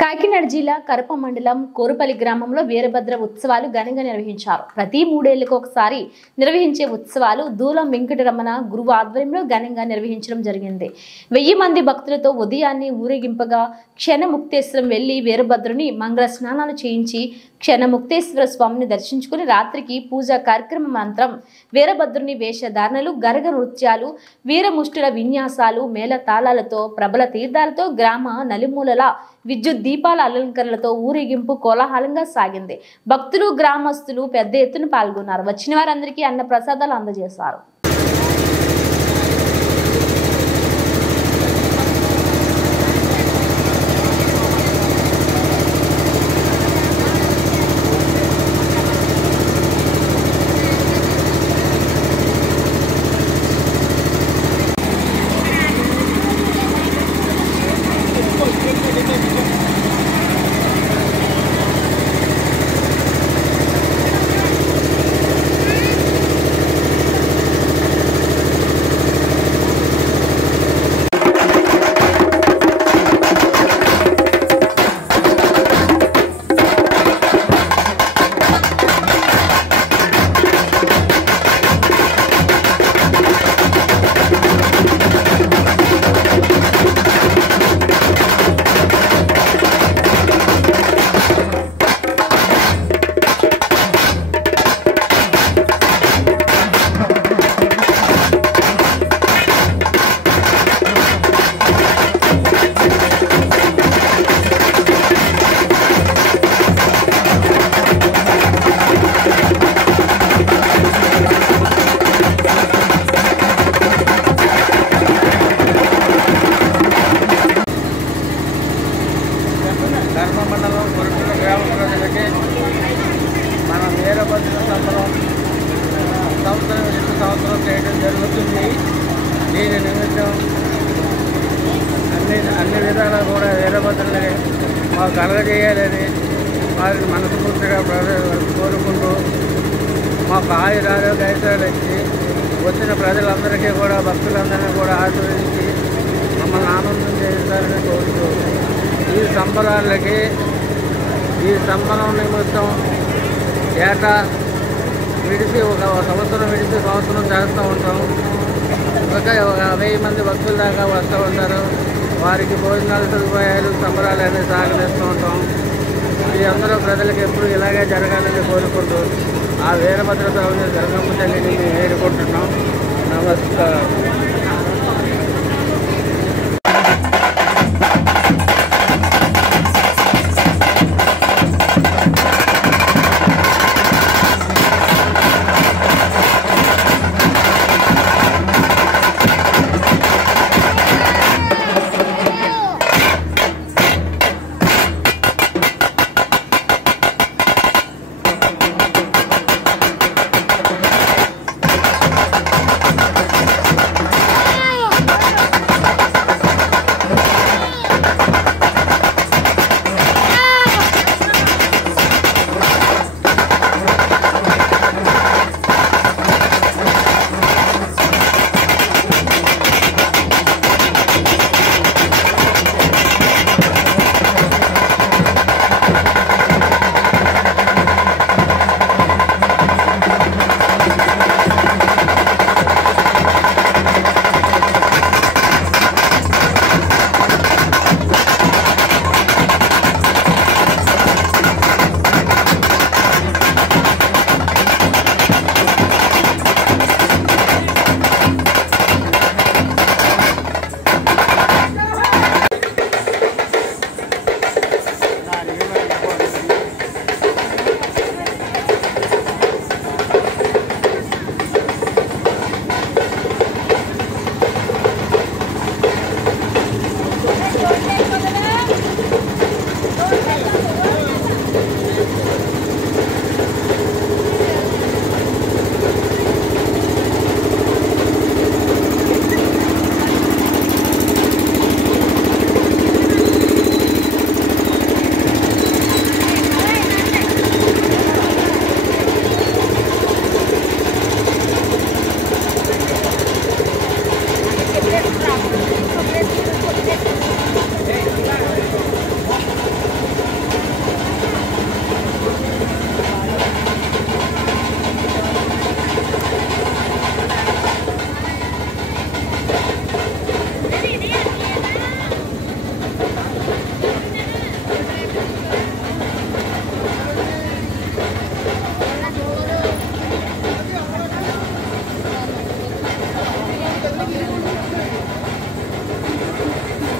కాకినాడ జిల్లా కరప మండలం కోరుపల్లి గ్రామంలో వీరభద్ర ఉత్సవాలు ఘనంగా నిర్వహించారు. ప్రతి 3 ఏళ్లకు ఒకసారి నిర్వహించే ఉత్సవాలు దూలం వెంకటరమణ గురువు ఆధ్వర్యంలో ఘనంగా నిర్వహించడం జరిగింది. 1000 మంది భక్తులతో ఉదయాన్నే ఊరేగింపగా క్షణముక్తేశ్వరం వెళ్లి వీరభద్రుని మంగళ స్నానాలు చేయించి క్షణముక్తేశ్వర స్వామిని దర్శించుకుని రాత్రికి పూజా కార్యక్రమం అనంతరం వీరభద్రుని వేషధారణలు, గరగ నృత్యాలు, వీరముష్టుల విన్యాసాలు, మేళ తాళాలతో, ప్రబల తీర్థాలతో, గ్రామ నలుమూలల విద్యుత్ దీపాల అలంకరణలతో ఊరేగింపు కోలాహలంగా సాగింది. భక్తులు, గ్రామస్తులు పెద్ద ఎత్తున పాల్గొన్నారు. వచ్చిన వారందరికీ అన్న ప్రసాదాలు అందజేశారు. మండలం కొరటూరు గ్రామ ప్రజలకి మన వీరభద్ర సంబరం సంవత్సరం చేయడం జరుగుతుంది. దీని నిమిత్తం అన్ని విధాలా కూడా వీరభద్రుని మాకు కలగజేయాలని వారిని మనస్ఫూర్తిగా కోరుకుంటూ మాకు ఆయురారోగ్యాలు ఇచ్చి వచ్చిన ప్రజలందరికీ కూడా భక్తులందరినీ కూడా ఆశీర్వదించి మమ్మల్ని ఆనందం చేస్తారని కోరుతూ ఈ సంబరాలకి ఈ సంబరం నిమిత్తం ఏటా విడిచి ఒక సంవత్సరం విడిచి సంవత్సరం చేస్తూ ఉంటాం. ఒక 1000 మంది భక్తుల దాకా వస్తూ ఉంటారు. వారికి భోజనాల సదుపాయాలు సంబరాలు అనేది సాగనిస్తూ ఉంటాం. ఈ అందరూ ప్రజలకు ఎప్పుడు ఇలాగే జరగాలని కోరుకుంటూ ఆ వీరభద్ర స్వామిని జరగము తల్లిని వేడుకుంటున్నాం. నమస్కారం.